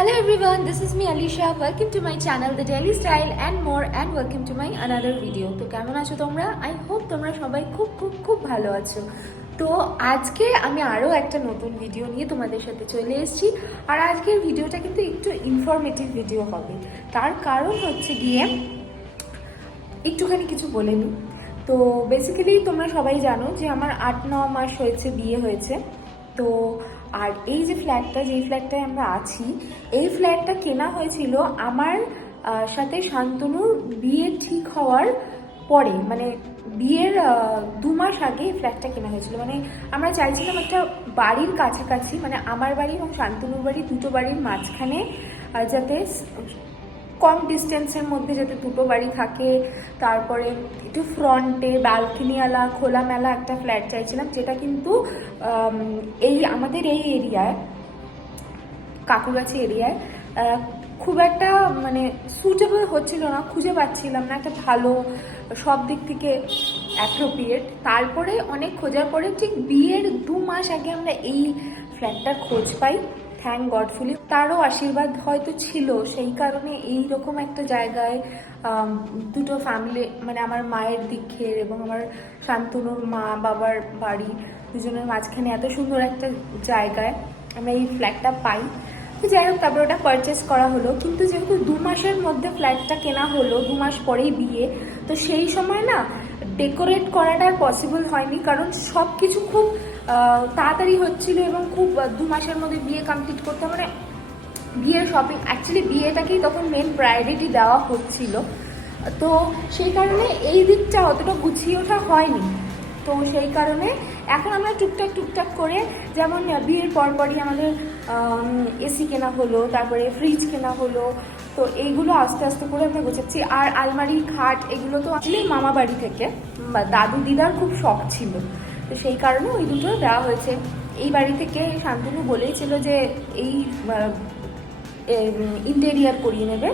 Hello everyone, this is me Alisha. Welcome to my channel The Daily Style and more and welcome to my another video. তো কেমন আছো তোমরা? I hope তোমরা সবাই খুব ভালো আছো। তো আজকে আমি আরও একটা নতুন ভিডিও নিয়ে তোমাদের সাথে চলে এসেছি। আর আজকের ভিডিওটা কিন্তু একটু ইনফরমেটিভ ভিডিও হবে। তার কারণ হচ্ছে গিয়ে একটুখানি কিছু বলে নিই। তো বেসিক্যালি তোমরা সবাই জানো যে আমার 8-9 মাস হয়েছে বিয়ে হয়েছে। তো আর এই যে ফ্ল্যাটটা, যেই ফ্ল্যাটটায় আমরা আছি, এই ফ্ল্যাটটা কেনা হয়েছিল আমার সাথে শান্তনুর বিয়ে ঠিক হওয়ার পরে, মানে বিয়ের 2 মাস আগে এই ফ্ল্যাটটা কেনা হয়েছিল। মানে আমরা চাইছিলাম একটা বাড়ির কাছাকাছি, মানে আমার বাড়ি এবং শান্তনুর বাড়ি, দুটো বাড়ির মাঝখানে যাতে কম ডিস্টেন্সের মধ্যে যাতে দুটো বাড়ি থাকে। তারপরে একটু ফ্রন্টে ব্যালকনিওয়ালা খোলামেলা একটা ফ্ল্যাট চাইছিলাম, যেটা কিন্তু এই আমাদের এই এরিয়ায়, কাকুগাছি এরিয়ায় খুব একটা মানে সুটেবল হচ্ছিল না, খুঁজে পাচ্ছিলাম না একটা ভালো, সব দিক থেকে অ্যাপ্রোপ্রিয়েট। তারপরে অনেক খোঁজার পরে ঠিক বিয়ের 2 মাস আগে আমরা এই ফ্ল্যাটটার খোঁজ পাই। থ্যাংক গডফুলি, তারও আশীর্বাদ হয়তো ছিল, সেই কারণে এই রকম একটা জায়গায় দুটো ফ্যামিলি, মানে আমার মায়ের দিকের এবং আমার শান্তনুর মা বাবার বাড়ি, দুজনের মাঝখানে এত সুন্দর একটা জায়গায় আমরা এই ফ্ল্যাটটা পাই। তো যাই হোক, তারপরে ওটা পারচেস করা হলো। কিন্তু যেহেতু 2 মাসের মধ্যে ফ্ল্যাটটা কেনা হলো, 2 মাস পরেই বিয়ে, তো সেই সময় না ডেকোরেট করাটা আর পসিবল হয়নি, কারণ সব কিছু খুব তাড়াতাড়ি হচ্ছিল এবং খুব 2 মাসের মধ্যে বিয়ে কমপ্লিট করতে, মানে বিয়ের শপিং, অ্যাকচুয়ালি বিয়েটাকেই তখন মেন প্রায়োরিটি দেওয়া হচ্ছিল। তো সেই কারণে এই দিকটা অতটা গুছিয়ে ওঠা হয়নি। তো সেই কারণে এখন আমরা টুকটাক করে, যেমন বিয়ের পরপরই আমাদের এসি কেনা হলো, তারপরে ফ্রিজ কেনা হলো। তো এইগুলো আস্তে আস্তে করে আমরা গোছাচ্ছি। আর আলমারি, খাট, এগুলো তো আসলে মামা বাড়ি থেকে দাদু দিদার খুব শখ ছিল, তো সেই কারণে ওই দুটো দেওয়া হয়েছে। এই বাড়ি থেকে শান্তনু বলেছিল যে এই ইন্টেরিয়ার করিয়ে নেবে,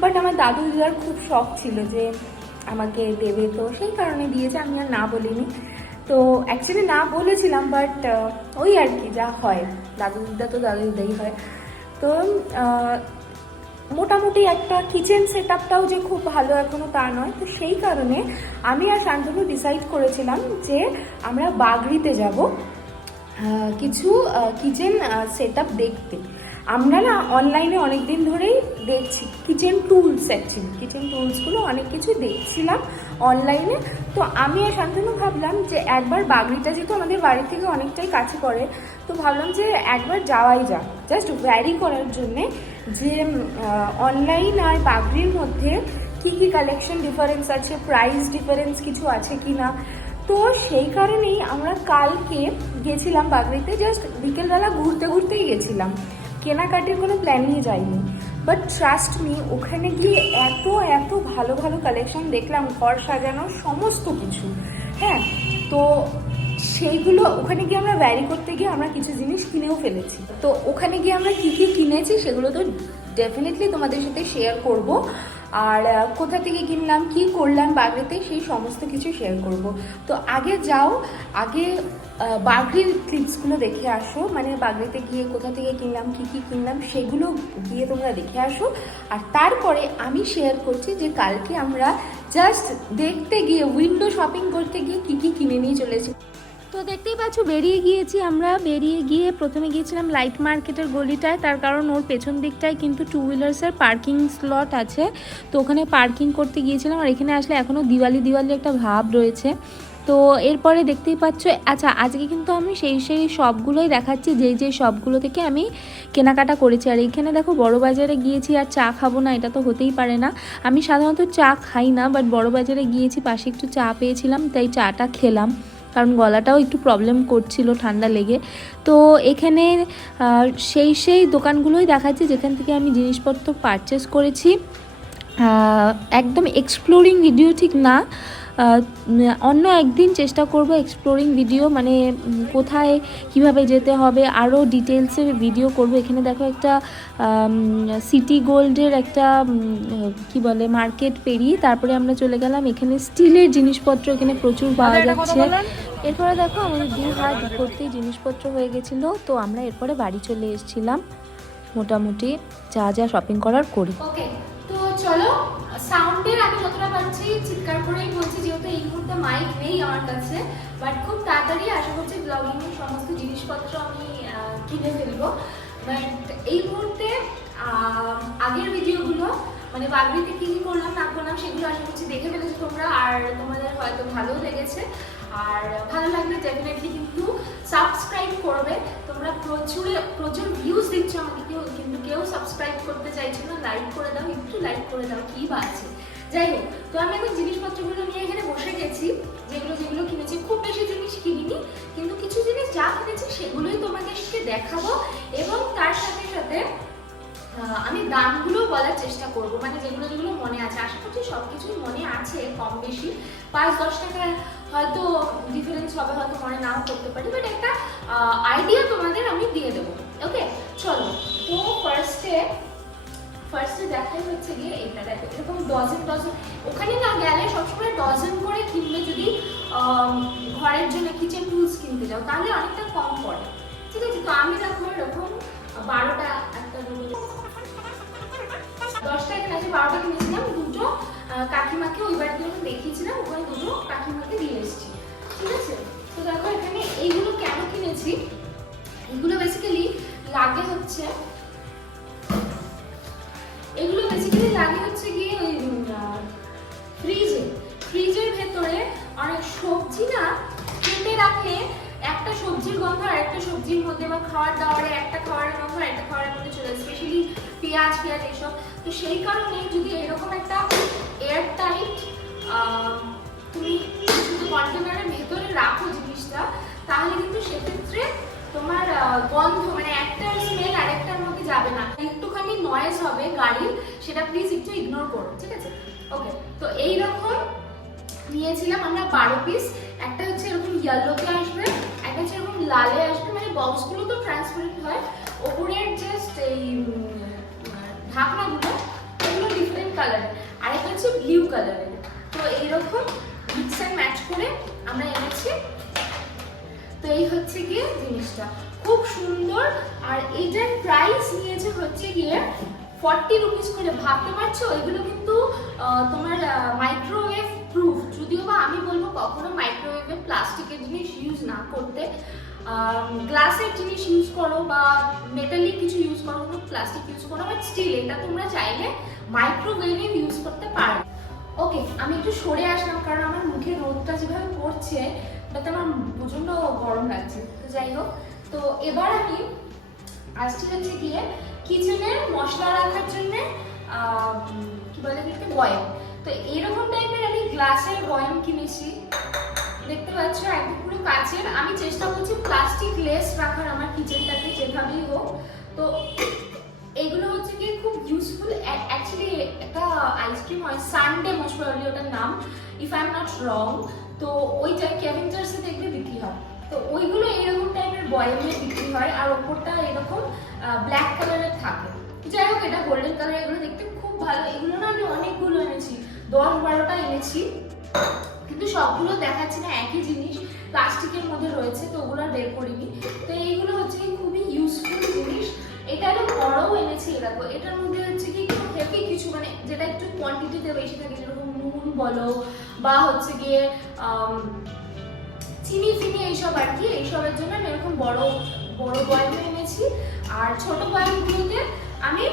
বাট আমার দাদু দিদার খুব শখ ছিল যে আমাকে দেবে, তো সেই কারণে দিয়েছে, আমি আর না বলিনি। তো অ্যাকচুয়ালি না বলেছিলাম, বাট ওই আর কি, যা হয়, দাদু দিদা তো দাদু দিদাই হয়। তো মোটামুটি একটা কিচেন সেট আপটাও যে খুব ভালো এখনও তা নয়। তো সেই কারণে আমি আর শান্তনু ডিসাইড করেছিলাম যে আমরা বাগড়িতে যাব কিছু কিচেন সেট আপ দেখতে। আমরা না অনলাইনে অনেক দিন ধরেই দেখছি কিচেন টুলস, অ্যাকচুয়ালি কিচেন টুলসগুলো অনেক কিছু দেখছিলাম অনলাইনে। তো আমি আর শান্তনু ভাবলাম যে একবার বাগড়িটা, যেহেতু আমাদের বাড়ি থেকে অনেকটাই কাছে পড়ে, তো ভাবলাম যে একবার যাওয়াই যাক, জাস্ট ভ্যারি করার জন্যে যে অনলাইন আর বাগড়ির মধ্যে কী কালেকশন ডিফারেন্স আছে, প্রাইস ডিফারেন্স কিছু আছে কি না। তো সেই কারণেই আমরা কালকে গেছিলাম বাগড়িতে, জাস্ট বিকেলবেলা ঘুরতেই গেছিলাম, কেনাকাটির কোনো প্ল্যানিংই যাইনি। বাট ট্রাস্ট মি, ওখানে গিয়ে এত ভালো কালেকশন দেখলাম, ঘর সাজানোর সমস্ত কিছু। হ্যাঁ, তো সেইগুলো ওখানে গিয়ে আমরা ভ্যারি করতে গিয়ে আমরা কিছু জিনিস কিনেও ফেলেছি। তো ওখানে গিয়ে আমরা কী কিনেছি সেগুলো তো ডেফিনেটলি তোমাদের সাথে শেয়ার করব। আর কোথা থেকে কিনলাম, কি করলাম বাগড়িতে, সেই সমস্ত কিছু শেয়ার করব। তো আগে বাগড়ির ক্লিপসগুলো দেখে আসো, মানে বাগড়িতে গিয়ে কোথা থেকে কিনলাম, কি কিনলাম, সেগুলো গিয়ে তোমরা দেখে আসো। আর তারপরে আমি শেয়ার করছি যে কালকে আমরা জাস্ট দেখতে গিয়ে, উইন্ডো শপিং করতে গিয়ে কি কিনে নিয়ে চলেছি। তো দেখতেই পাচ্ছ, বেরিয়ে গিয়ে প্রথমে গিয়েছিলাম লাইট মার্কেটের গলিটায়, তার কারণ ওর পেছন দিকটায় কিন্তু 2 হুইলার্সের পার্কিং স্লট আছে, তো ওখানে পার্কিং করতে গিয়েছিলাম। আর এখানে আসলে এখনও দিওয়ালি একটা ভাব রয়েছে। তো এরপরে দেখতেই পাচ্ছ, আচ্ছা আজকে কিন্তু আমি সেই শপগুলোই দেখাচ্ছি, যে শপগুলো থেকে আমি কেনাকাটা করেছি। আর এইখানে দেখো, বড় বাজারে গিয়েছি, আর চা খাবো না এটা তো হতেই পারে না। আমি সাধারণত চা খাই না, বাট বড় বাজারে গিয়েছি, পাশে একটু চা পেয়েছিলাম, তাই চাটা খেলাম, কারণ গলাটাও একটু প্রবলেম করছিল ঠান্ডা লেগে। তো এখানে সেই দোকানগুলোই দেখাচ্ছি যেখান থেকে আমি জিনিসপত্র পারচেস করেছি। একদম এক্সপ্লোরিং ভিডিও ঠিক না, অন্য একদিন চেষ্টা করব এক্সপ্লোরিং ভিডিও, মানে কোথায় কিভাবে যেতে হবে আরও ডিটেলসে ভিডিও করব। এখানে দেখো একটা সিটি গোল্ডের একটা কি বলে মার্কেট পেরিয়ে তারপরে আমরা চলে গেলাম, এখানে স্টিলের জিনিসপত্র এখানে প্রচুর পাওয়া যাচ্ছে। এরপরে দেখো আমাদের 2 হাত ভর্তি জিনিসপত্র হয়ে গেছিলো, তো আমরা এরপরে বাড়ি চলে এসেছিলাম। মোটামুটি যা যা শপিং করার করি। ওকে, তো চলো, সাউন্ডের আমি যতটা পারছি চিৎকার করেই বলছি, যেহেতু এই মুহূর্তে মাইক নেই আমার কাছে, বাট খুব তাড়াতাড়ি আশা করছি ব্লগিং এর সমস্ত জিনিসপত্র আমি কিনে ফেলবো। বাট এই মুহূর্তে আগের ভিডিওগুলো মানে বাগরিতে কি কি করলাম না করলাম সেগুলো আশা করছি দেখে ফেলেছো তোমরা, আর তোমাদের হয়তো ভালো লেগেছে। আর ভালো লাগলে ডেফিনেটলি কিন্তু সাবস্ক্রাইব করবে। তোমরা প্রচুর ভিউজ দিচ্ছ আমাকে, কিন্তু কেউ সাবস্ক্রাইব করতে চাইছো না। লাইক করে দাও, একটু লাইক করে দাও, কি বাজছে। যাই হোক, তো আমি এখন জিনিসপত্রগুলো নিয়ে এখানে বসে গেছি। যেগুলো কিনেছি, খুব বেশি জিনিস কিনিনি, কিন্তু কিছু জিনিস যা কিনেছি সেগুলোই তোমাদেরকে দেখাবো। এবং তার সাথে সাথে আমি দামগুলো বলার চেষ্টা করব, মানে যেগুলো মনে আছে। আশা করছি সব কিছুই মনে আছে কম বেশি, 5-10 টাকা হয়তো ডিফারেন্স হবে, হয়তো মনে নাও করতে পারি, বাট একটা আইডিয়া তোমাদের আমি দিয়ে দেবো। ওকে, চলো। তো ফার্স্টে দেখাই হচ্ছে গিয়ে এটা দেখো, এরকম ডজন ওখানে না গেলে সবসময় ডজন করে কিনলে, যদি ঘরের জন্য কিচেন টুলস কিনতে যাও তাহলে অনেকটা কম পড়ে, ঠিক আছে। তো আমি দেখো এরকম 12টা, একটা 10টা এখানে আছে, 12টা কিনেছিলাম। দুটো কাকিমাকে ওই বাড়িতে যখন দেখিয়েছিলাম ওখানে দুটো কাকিমাকে দিয়ে এসেছি, ঠিক আছে। তো দেখো এখানে এইগুলো কেন কিনেছি, এগুলো বেসিক্যালি লাগে হচ্ছে গিয়ে ওই ফ্রিজের ভেতরে অনেক সবজি না কেটে রাখলে একটা সবজির গন্ধ আর একটা সবজির মধ্যে, বা খাওয়ার দাওয়ারে একটা খাবারের গন্ধ আর একটা খাবারের মধ্যে চলে, স্পেশালি পেঁয়াজ এসব। তো সেই কারণে যদি এরকম একটা এয়ার টাইট তুমি শুধু কন্টেনারের ভেতরে রাখো জিনিসটা, তাহলে কিন্তু সেক্ষেত্রে তোমার গন্ধ মানে একটার স্মেল আরেকটার মধ্যে যাবে না। একটুখানি নয়েজ হবে গাড়ির, সেটা প্লিজ একটু ইগনোর করো, ঠিক আছে। ওকে, তো এইরকম নিয়েছিলাম আমরা 12 পিস। একটা হচ্ছে এরকম ইয়েলোতে আসবে, একটা হচ্ছে এরকম লালে আসবে, মানে বক্সগুলো তো ট্রান্সপারেন্ট হয়, ওপরের জাস্ট এই ঢাকনাগুলো এগুলো ডিফারেন্ট কালারের, আর একটা হচ্ছে ব্লু কালারের। তো এইরকম মিক্স অ্যান্ড ম্যাচ করে আমরা এনেছি। তো এই হচ্ছে গিয়ে জিনিসটা খুব সুন্দর, আর এইটার প্রাইস নিয়েছে হচ্ছে গিয়ে 40 রুপিস করে। ভাবতে পারছো, এগুলো কিন্তু তোমার মাইক্রোওয়েভ প্রুফ, যদিও বা আমি বলবো কখনো মাইক্রোওয়েভে প্লাস্টিকের জিনিস ইউজ না করতে, গ্লাসের জিনিস ইউজ করো বা মেটালিক কিছু ইউজ করো, প্লাস্টিক ইউজ করো, বাট স্টিল এটা তোমরা চাইলে মাইক্রোওয়েভে ইউজ করতে পারো। ওকে, আমি একটু সরে আসলাম কারণ আমার মুখে রোদটা যেভাবে পড়ছে তাতে আমার প্রচন্ড গরম লাগছে। তো যাই হোক, তো এবার আমি আসছি হচ্ছে গিয়ে কিচেনের মশলা রাখার জন্য কি বলে এটাকে, বয়াম। তো এরকম টাইপের আমি গ্লাসের বয়াম কিনেছি, দেখতে পাচ্ছ একদম পুরো কাচের। আমি চেষ্টা করছি প্লাস্টিক লেস রাখার আমার কিচেনটাকে যেভাবেই হোক। তো এইগুলো হচ্ছে কি খুব ইউজফুল। অ্যাকচুয়ালি একটা আইসক্রিম হয় সানডে, মোস্ট প্রবাবলি ওটার নাম, if I am not wrong. তো ওইটা ক্যাভেঞ্জার্সে দেখবে বিক্রি হয়। তো ওইগুলো এইরকম টাইপের বয়ামে বিক্রি হয়, আর ওপরটা এরকম ব্ল্যাক কালারের থাকে। যাই হোক, এটা গোল্ডেন কালার, এগুলো দেখতে খুব ভালো। এগুলো না আমি অনেকগুলো এনেছি, 10-12টা এনেছি, কিন্তু সবগুলো দেখাচ্ছি না, একই জিনিস প্লাস্টিকের মধ্যে রয়েছে, তো ওগুলো বের করিনি। তো এইগুলো হচ্ছে কি খুবই ইউজফুল জিনিস। এটা একটা বড়ও এনেছি, দেখো এটার মধ্যে হচ্ছে কি একটু হেভি কিছু, মানে যেটা একটু কোয়ান্টিটিতে বেশি থাকে, যেরকম নুন বলো বা হচ্ছে গিয়ে চিনি ফিনি এইসব আর কি, এইসবের জন্য আমি এরকম বড় বয়াম এনেছি। আর ছোট বয়ামগুলোতে আমি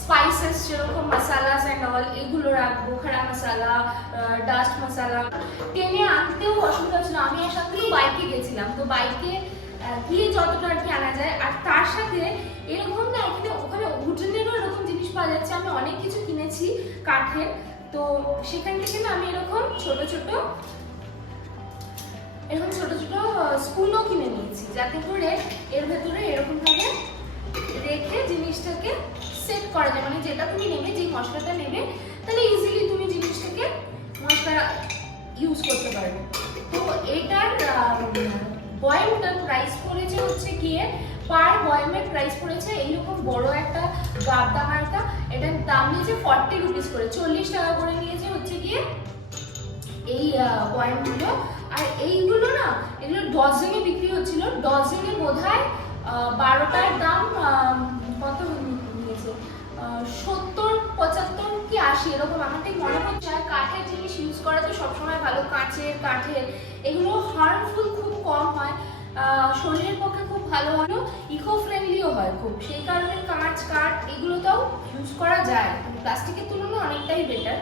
স্পাইসেস যেরকম মশালাস অ্যান্ড অল এগুলো রাখবো, খাড়া মশালা, ডাস্ট মশালা। টেনে আনতেও অসুবিধা হচ্ছিল, আমি এর সাথেও বাইকে গেছিলাম, তো বাইকে গিয়ে যতটা আর কি আনা যায়। আর তার সাথে এরকম না, ওখানে উডেনেরও এরকম জিনিস পাওয়া যাচ্ছে, আমি অনেক কিছু কিনেছি কাঠের। তো সেখান থেকে না আমি এরকম ছোট ছোট স্পুনও কিনে নিয়েছি, যাতে করে এর ভেতরে এরকম ভাবে রেখে জিনিসটাকে সেট করা যায়, মানে যেটা তুমি নেবে, যে মশলাটা নেবে, তাহলে ইজিলি তুমি জিনিসটাকে মশলা ইউজ করতে পারবে। তো এটার বয়ামটার প্রাইস পড়েছে হচ্ছে গিয়ে, পার বয়ামের প্রাইস পড়েছে এইরকম বড় একটা গাবদা মার্কা, এটার দাম নিয়েছে 40 রুপিস করে, 40 টাকা করে নিয়েছে হচ্ছে গিয়ে এই বয়ামগুলো। আর এইগুলো না, এগুলো ডজনে বিক্রি হচ্ছিল, ডজনে বোধহয় 12টার দাম কত 70 75 কি 80 এরকম আমার ঠিক মনে হচ্ছে। আর কাঠের জিনিস ইউজ করা তো সবসময় ভালো, কাঠের এগুলো হার্মফুল খুব কম হয়, শরীরের পক্ষে খুব ভালো হয়, ইকো ফ্রেন্ডলিও হয় খুব, সেই কারণে কাঠ এগুলোতেও ইউজ করা যায়, প্লাস্টিকের তুলনায় অনেকটাই বেটার।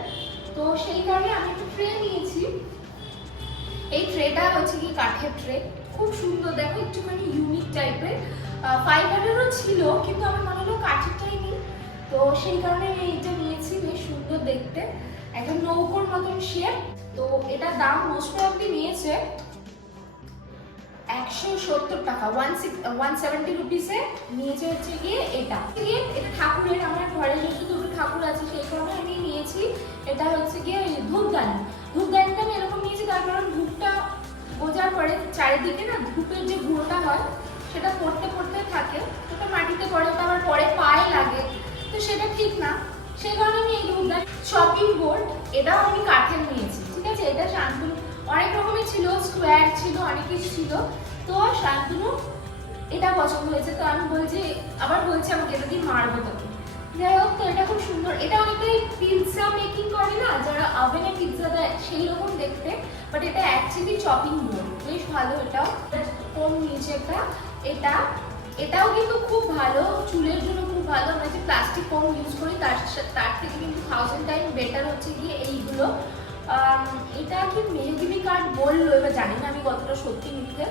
তো সেই কারণে আমি একটা ট্রে নিয়েছি। এই ট্রেটা হচ্ছে কি কাঠের ট্রে, খুব সুন্দর, দেখো একটুখানি ইউনিক টাইপের, ফাইবারেরও ছিল কিন্তু আমার মনে হলো কাঠেরটাই নিই, তো সেই কারণে আমি এটা নিয়েছি। বেশ সুন্দর দেখতে, একটা নৌকোর মতন শেপ। তো এটা দাম মোস্ট প্রবাবলি নিয়েছে 170 টাকা, 170 রুপিসে নিয়েছে হচ্ছে গিয়ে এটা। এটা ঠাকুরের, আমার ঘরে যেহেতু দুটো ঠাকুর আছে সেই কারণে আমি নিয়েছি। এটা হচ্ছে গিয়ে ধূপদানিটা আমি এরকম নিয়েছি তার কারণ ধূপটা বোঝার পরে চারিদিকে না ধূপের যে গুঁড়োটা হয় সেটা পড়তে থাকে, ওটা মাটিতে পড়ে, ওটা আবার পরে পায়ে লাগে, তো সেটা ঠিক না, সেই কারণে আমি এই ধূপদানি। শপিং বোর্ড, এটাও আমি কাঠের নিয়েছি, ঠিক আছে। এটা শান্তনু অনেক রকমের ছিল, স্কোয়ার ছিল, অনেক কিছু ছিল, তো শান্তনু এটা পছন্দ হয়েছে, তো আমি বলছি আমাকে এটা দিয়ে মারবো তোকে। যাই হোক, তো এটা খুব সুন্দর, এটা অনেকটাই পিৎজা মেকিং করে না, যারা ওভেনে পিৎজা দেয় সেই রকম দেখতে, বাট এটা অ্যাকচুয়ালি চপিং বোর্ড, বেশ ভালো। এটাও কম নিচে এটাও কিন্তু খুব ভালো, চুলের জন্য খুব ভালো। আমরা যে প্লাস্টিক কম ইউজ করি তার থেকে কিন্তু 1000 টাইম বেটার হচ্ছে গিয়ে এইগুলো। এটা কি মেহগিনি কাঠ বললো, এবার জানি না আমি কতটা সত্যি মিথ্যে,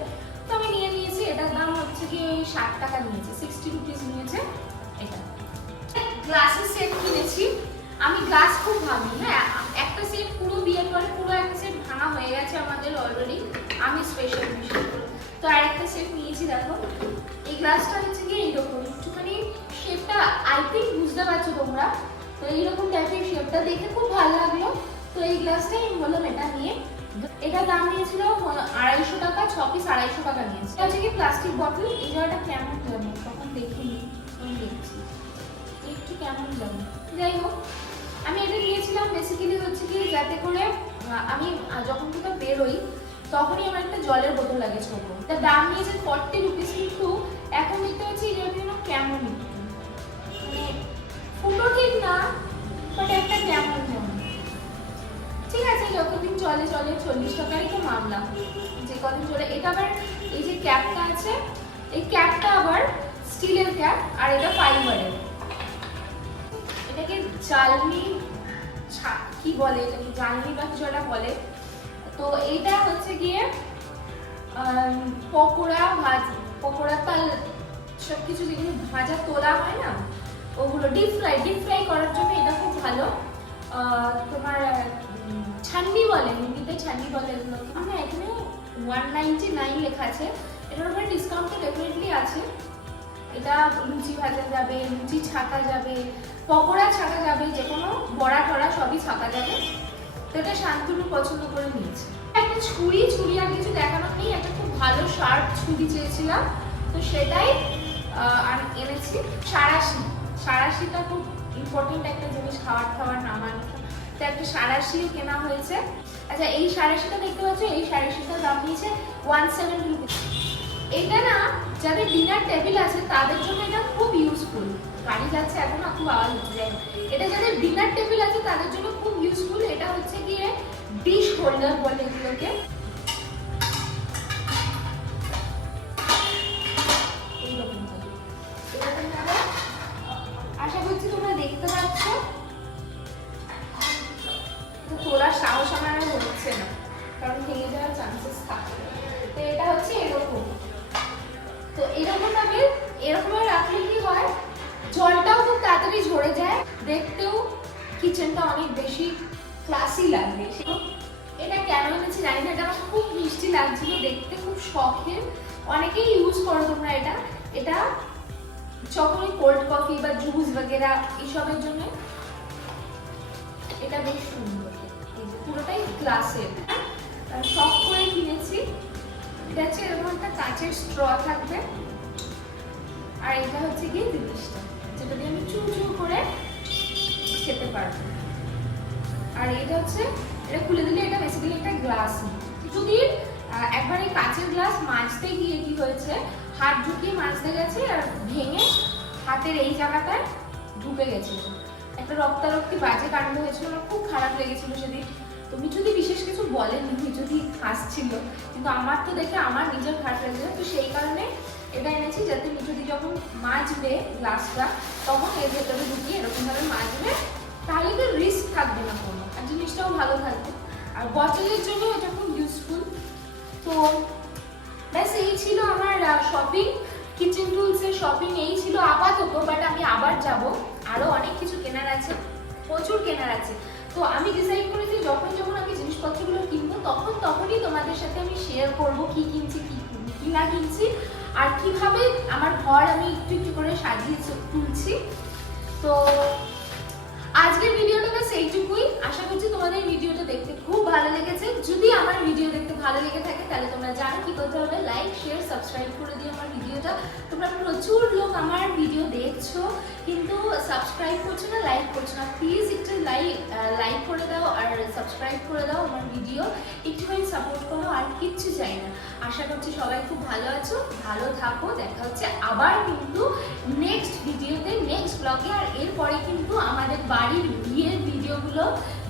তো আমি নিয়েছি। এটার দাম হচ্ছে কি 60 টাকা নিয়েছে, 60 রুপিস নিয়েছে। এটা গ্লাসের সেট কিনেছি, আমি গ্লাস খুব ভাঙি, হ্যাঁ, একটা সেট পুরো বিয়ের পরে পুরো একটা সেট ভাঙা হয়ে গেছে আমাদের অলরেডি, আমি স্পেশাল মিশন, তো আরেকটা সেট নিয়েছি। দেখো এই গ্লাসটা হচ্ছে কি এইরকম, একটুখানি শেপটা আই থিঙ্ক বুঝতে পারছো তোমরা, তো এইরকম টাইপের শেপটা দেখে খুব ভালো লাগলো, তো এই গ্লাসটাই আমি বললাম এটা নিয়ে। এটা দাম নিয়েছিল 250 টাকা, 6 পিস 250 টাকা নিয়েছে। এটা হচ্ছে কি প্লাস্টিক বটল, এই জায়গাটা কেমন যাবে তখন দেখিনি, আমি দেখছি একটু কেমন যাবে। যাই হোক, আমি এটা নিয়েছিলাম বেসিক্যালি হচ্ছে কি যাতে করে আমি যখন কোথাও বেরোই তখনই আমার একটা জলের বোতল লাগে ছোট। তার দাম নিয়েছে 40 রুপিস, কিন্তু এখন দেখতে পাচ্ছি এটার জন্য কেমন মানে ফুটো ঠিক না, বাট একটা কেমন যেমন, ঠিক আছে যতদিন চলে 40 টাকারই তো মামলা, যে কদিন চলে। এটা আবার এই যে ক্যাপটা আছে, এই ক্যাপটা আবার স্টিলের ক্যাপ, আর এটা ফাইবারের। এটাকে জালনি কি বলে, এটাকে জালনি বা কিছু একটা বলে। তো এইটা হচ্ছে গিয়ে পকোড়া তাল সবকিছু যেগুলো ভাজা তোলা হয় না, ওগুলো ডিপ ফ্রাই করার জন্য এটা খুব ভালো। তোমার ছান্নি বলে, হিন্দিতে ছান্নি বলে এগুলো। আমরা এখানে 199 লেখা আছে, এটার উপরে ডিসকাউন্ট তো ডেফিনেটলি আছে। এটা লুচি ভাজা যাবে, লুচি ছাকা যাবে, পকোড়া ছাকা যাবে, যে কোনো বড়া টড়া সবই ছাকা যাবে। তো এটা শান্তনু পছন্দ করে নিয়েছে। একটা ছুরি আর কিছু দেখানোর নেই, একটা খুব ভালো শার্প ছুরি চেয়েছিলাম, তো সেটাই এনেছি। সাঁড়াশিটা খুব ইম্পর্টেন্ট একটা জিনিস, খাওয়ার নামানো, তো একটা সাঁড়াশিও কেনা হয়েছে। আচ্ছা, এই সাঁড়াশিটা দেখতে পাচ্ছ, এই সাঁড়াশিটার দাম নিয়েছে 170 রুপিস। এটা না যাদের ডিনার টেবিল আছে তাদের জন্য এটা খুব ইউজফুল। গাড়ি যাচ্ছে এখন না, খুব আওয়াজ হচ্ছে, এটা যাদের ডিনার টেবিল আছে তাদের জন্য খুব ইউজফুল। এটা হচ্ছে গিয়ে ডিশ হোল্ডার বলে এগুলোকে। আশা করছি তোমরা দেখতে পাচ্ছ, তোলার সাহস আমার হচ্ছে না কারণ ভেঙে যাওয়ার চান্সেস থাকে। তো এটা হচ্ছে এরকম, তো এরকম রাখলে কি হয়, জলটাও খুব তাড়াতাড়ি ঝরে যায়, দেখতেও কিচেনটা অনেক বেশি ক্লাসি লাগবে। এটা কেন এনেছি জানি না, এটা আমার খুব মিষ্টি লাগছিল দেখতে, খুব শখের, অনেকেই ইউজ করো তোমরা এটা যখনই কোল্ড কফি বা জুস বগেরা এইসবের জন্য এটা বেশ সুন্দর। এই যে পুরোটাই গ্লাসের, শখ করে কিনেছি। এটা হচ্ছে এরকম একটা কাঁচের স্ট্র থাকবে, আর এটা হচ্ছে গিয়ে জিনিসটা যেটা দিয়ে আমি চু করে খেতে পারবো। আর এটা হচ্ছে, এটা খুলে দিলে এটা বেসিক্যালি একটা গ্লাস। যদি একবার এই কাঁচের গ্লাস মাজতে গিয়ে কি হয়েছে, হাত ঢুকিয়ে মাজতে গেছে আর ভেঙে হাতের এই জায়গাটায় ঢুকে গেছিল, একটা রক্তারক্তি বাজে কাণ্ড হয়েছিল, আমার খুব খারাপ লেগেছিল সেদিন। তো মিঠুদি বিশেষ কিছু বলেনি, মিঠুদি হাসছিল, কিন্তু আমার তো দেখে আমার নিজের খারাপ লেগেছিল। তো সেই কারণে এটা এনেছি যাতে মিঠুদি যখন মাজবে গ্লাসটা তখন এর ভেতরে ঢুকিয়ে এরকমভাবে মাজবে, তাহলে তো রিস্ক থাকবে না কোনো, আর জিনিসটাও ভালো থাকবে। আর বটলের জন্য এটা খুব ইউজফুল। তো ব্যাস এই ছিল আমার শপিং, কিচেন টুলসের শপিং এই ছিল আপাতত। বাট আমি আবার যাব, আরও অনেক কিছু কেনার আছে, প্রচুর কেনার আছে। তো আমি ডিসাইড করেছি যখন যখন আমি জিনিসপত্রগুলো কিনবো তখনই তোমাদের সাথে আমি শেয়ার করব কি কিনছি কি না কিনছি, আর কিভাবে আমার ঘর আমি একটু একটু করে সাজিয়ে তুলছি। তো আজকের ভিডিওটা ব্যাস এইটুকুই। আশা করছি তোমাদের ভিডিওটা দেখতে খুব ভালো লেগেছে। যদি আমার ভিডিও দেখতে ভালো লেগে থাকে তাহলে তোমরা জানো কি করতে হবে, লাইক শেয়ার সাবস্ক্রাইব করে দিও আমার ভিডিওটা। তোমরা প্রচুর লোক আমার ভিডিও দেখছো কিন্তু সাবস্ক্রাইব করছো না, লাইক করছো না। প্লিজ একটু লাইক করে দাও আর সাবস্ক্রাইব করে দাও আমার ভিডিও, একটুখানি সাপোর্ট করো, আর কিচ্ছু চাই না। আশা করছি সবাই খুব ভালো আছো, ভালো থাকো। দেখা হচ্ছে আবার কিন্তু নেক্সট ভিডিওতে, নেক্সট ব্লগে। আর এরপরে কিন্তু আমাদের বাড়ির বিয়ের ভিডিওগুলো,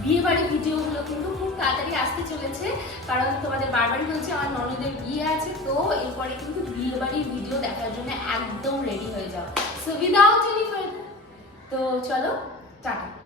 বিয়ে বাড়ির ভিডিওগুলো কিন্তু খুব তাড়াতাড়ি আসতে চলেছে, কারণ তোমাদের বারবারই বলছি আমার ননদের বিয়ে আছে। তো এরপরে কিন্তু বিয়ে বাড়ির ভিডিও দেখার জন্য একদম রেডি হয়ে যাও। সো উইদাউট এনি ফার্দার, তো চলো টাটা।